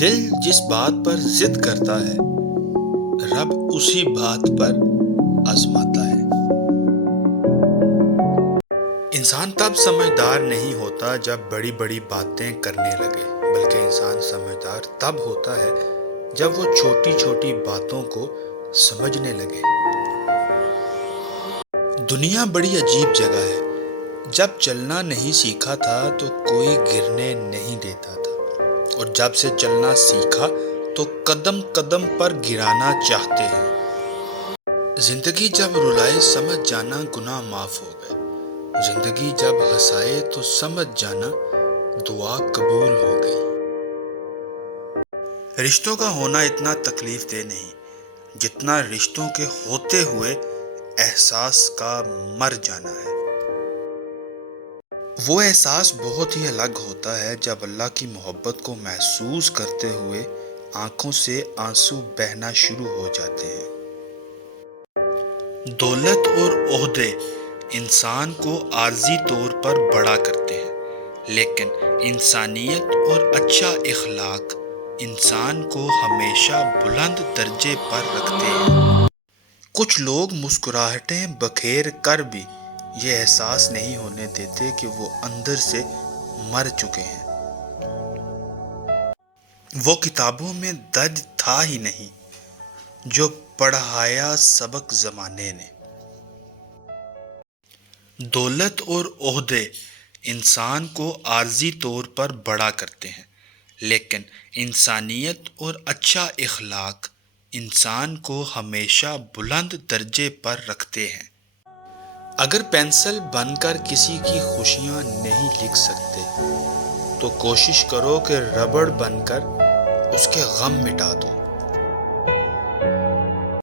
دل جس بات پر ضد کرتا ہے رب اسی بات پر آزماتا ہے۔ انسان تب سمجھدار نہیں ہوتا جب بڑی بڑی باتیں کرنے لگے، بلکہ انسان سمجھدار تب ہوتا ہے جب وہ چھوٹی چھوٹی باتوں کو سمجھنے لگے۔ دنیا بڑی عجیب جگہ ہے۔ جب چلنا نہیں سیکھا تھا تو کوئی گرنے نہیں دیتا تھا، اور جب سے چلنا سیکھا تو قدم قدم پر گرانا چاہتے ہیں۔ زندگی جب رلائے سمجھ جانا گناہ معاف ہو گئے، زندگی جب ہنسائے تو سمجھ جانا دعا قبول ہو گئی۔ رشتوں کا ہونا اتنا تکلیف دہ نہیں جتنا رشتوں کے ہوتے ہوئے احساس کا مر جانا ہے۔ وہ احساس بہت ہی الگ ہوتا ہے جب اللہ کی محبت کو محسوس کرتے ہوئے آنکھوں سے آنسو بہنا شروع ہو جاتے ہیں۔ دولت اور عہدے انسان کو عارضی طور پر بڑا کرتے ہیں، لیکن انسانیت اور اچھا اخلاق انسان کو ہمیشہ بلند درجے پر رکھتے ہیں۔ کچھ لوگ مسکراہٹیں بکھیر کر بھی یہ احساس نہیں ہونے دیتے کہ وہ اندر سے مر چکے ہیں۔ وہ کتابوں میں درج تھا ہی نہیں جو پڑھایا سبق زمانے نے۔ دولت اور عہدے انسان کو عارضی طور پر بڑا کرتے ہیں، لیکن انسانیت اور اچھا اخلاق انسان کو ہمیشہ بلند درجے پر رکھتے ہیں۔ اگر پینسل بن کر کسی کی خوشیاں نہیں لکھ سکتے تو کوشش کرو کہ ربڑ بن کر اس کے غم مٹا دو۔